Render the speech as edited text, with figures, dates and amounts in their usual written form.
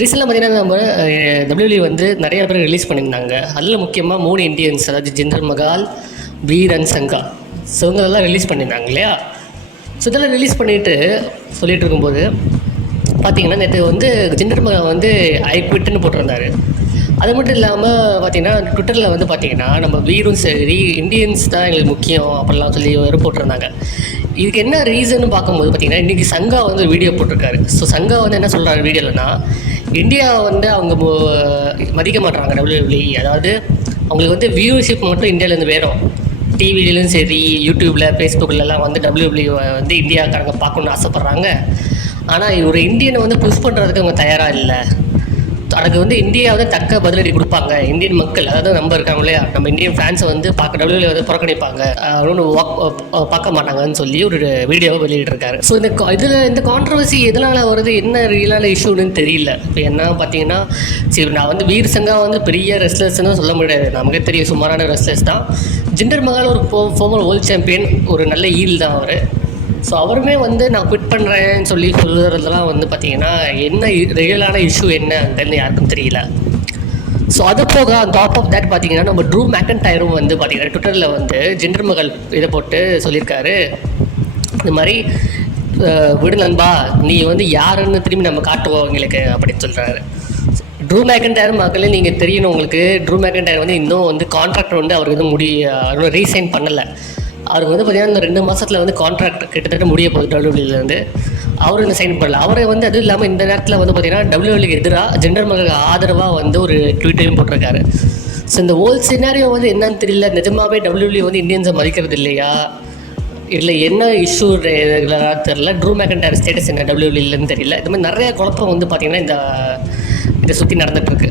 ரீசெண்டாக பார்த்தீங்கன்னா நம்ம டபிள்யூடபிள்யூ வந்து நிறைய பேர் ரிலீஸ் பண்ணியிருந்தாங்க. அதில் முக்கியமாக 3 இந்தியன்ஸ், அதாவது ஜிந்தர் மகால், வீர் அண்ட் சங்கா, ஸோ இவங்களெல்லாம் ரிலீஸ் பண்ணியிருந்தாங்க இல்லையா. ஸோ இதெல்லாம் ரிலீஸ் பண்ணிவிட்டு சொல்லிகிட்டு இருக்கும்போது பார்த்தீங்கன்னா நேற்று வந்து ஜிந்தர் மகால் வந்து ஐ குவிட்னு போட்டிருந்தாரு. அது மட்டும் இல்லாமல் பார்த்தீங்கன்னா ட்விட்டரில் வந்து பார்த்தீங்கன்னா நம்ம வீரும் சரி இந்தியன்ஸ் தான் எங்களுக்கு முக்கியம் அப்படிலாம் சொல்லி போட்டிருந்தாங்க. இதுக்கு என்ன ரீசன்னு பார்க்கும்போது பார்த்தீங்கன்னா இன்றைக்கி சங்கா வந்து வீடியோ போட்டிருக்காரு. ஸோ சங்கா வந்து என்ன சொல்கிறாரு வீடியோலனா, இந்தியா வந்து அவங்க மதிக்க மாட்டுறாங்க டபிள்யூடபிள்யூஇ. அதாவது அவங்களுக்கு வந்து வியூவர்ஷிப் மட்டும் இந்தியாவிலேருந்து வேணும். டிவிலையும் சரி யூடியூப்பில் ஃபேஸ்புக்கிலலாம் வந்து டபிள்யூடபிள்யூ வந்து இந்தியாக்காரங்க பார்க்கணுன்னு ஆசைப்பட்றாங்க. ஆனால் ஒரு இந்தியனை வந்து புஷ் பண்ணுறதுக்கு அவங்க தயாராக இல்லை. அதுக்கு வந்து இந்தியா வந்து தக்க பதிலடி கொடுப்பாங்க. இந்தியன் மக்கள், அதாவது நம்ம இருக்காங்க இல்லையா, நம்ம இந்தியன் ஃபேன்ஸை வந்து டபிள்யூடபிள்யூ வந்து புறக்கணிப்பாங்க, பார்க்க மாட்டாங்கன்னு சொல்லி ஒரு வீடியோவை வெளியிட்டிருக்காரு. ஸோ இந்த கான்ட்ரவர்சி எதனால் வருது, என்ன ரியலான இஷ்யூன்னு தெரியல. இப்போ என்ன பார்த்தீங்கன்னா, சரி நான் வந்து வீர் சங்கா வந்து பெரிய ரெஸ்லர்ஸ்ன்னு சொல்ல முடியாது, நமக்கே தெரியும் சுமாரான ரெஸ்லர்ஸ் தான். ஜிந்தர் மகால் ஒரு ஃபார்மர் வேர்ல்டு சாம்பியன், ஒரு நல்ல ஈல் தான் அவர். ஸோ அவருமே வந்து நான் குவிட் பண்ணுறேன்னு சொல்லி சொல்கிறதுலாம் வந்து பார்த்திங்கன்னா என்ன ரியலான இஷ்யூ என்னன்னு யாருக்கும் தெரியல. ஸோ அது போக அந்த டாப் ஆஃப் தேட் பார்த்தீங்கன்னா நம்ம ட்ரூ மேக்கன்டைரும் வந்து பார்த்திங்கன்னா ட்விட்டரில் வந்து ஜிந்தர் மகால் இதை போட்டு சொல்லியிருக்காரு, இந்த மாதிரி விடு நண்பா, நீ வந்து யாருன்னு திரும்பி நம்ம காட்டுவோம் எங்களுக்கு அப்படின்னு சொல்கிறாரு. ட்ரூ மேக்கன்டைர் மக்களே நீங்கள் தெரியணும், உங்களுக்கு ட்ரூ மேக்கன்டைர் வந்து இன்னும் வந்து கான்ட்ராக்ட் வந்து அவருக்கு வந்து ரீசைன் பண்ணலை. அவருக்கு வந்து பார்த்திங்கன்னா இந்த 2 மாதத்தில் வந்து கான்ட்ராக்ட் கிட்டத்தட்ட முடிய போகுது டபிள்யூடபிள்யூலேருந்து. அவர் இந்த சைன் பண்ணல. அவரை வந்து அதுவும் இல்லாமல் இந்த நேரத்தில் வந்து பார்த்திங்கன்னா டபிள்யூடபிள்யூக்கு எதிராக ஜிந்தர் மகாலுக்கு ஆதரவாக வந்து ஒரு ட்வீட்டையும் போட்டிருக்காரு. ஸோ இந்த ஹோல் சினாரியோ வந்து என்னன்னு தெரியல. நிஜமாகவே டபிள்யூடபிள்யூ வந்து இந்தியன்ஸை மதிக்கிறது இல்லையா, இல்லை என்ன இஷ்யூ தெரியல. ட்ரூ மேக்கன்டைர் ஸ்டேட்டஸ் என்ன டபிள்யூடபிள்யூலேருந்து தெரியல. இது மாதிரி நிறைய குழப்பம் வந்து பார்த்திங்கன்னா இதை சுற்றி நடந்துகிட்ருக்கு.